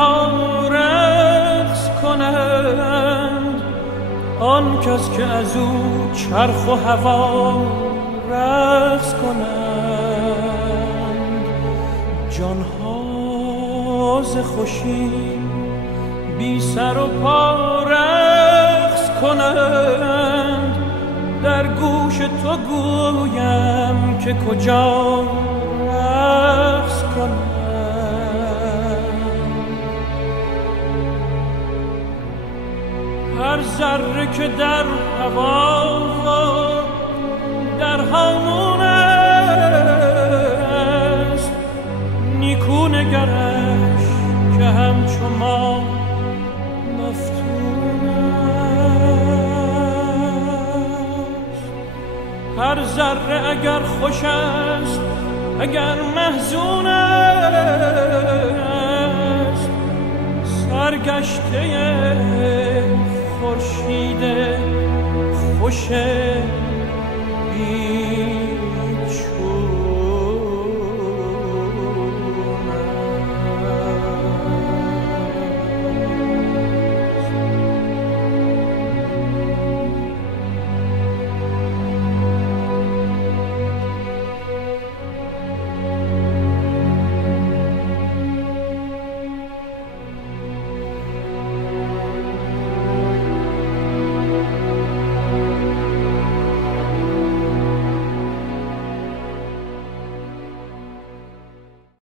پا رقص کنند، آن کس که از او چرخ و هوا رقص کنند. جانها ز خوشی بی سر و پا رقص کنند، در گوش تو گویم که کجا رقص کنند. هر ذره که در هوا در هامون است، نیکو نگرش که همچو ما مفتون است. هر ذره اگر خوش است اگر محزون است، سرگشته خورشید خوش بی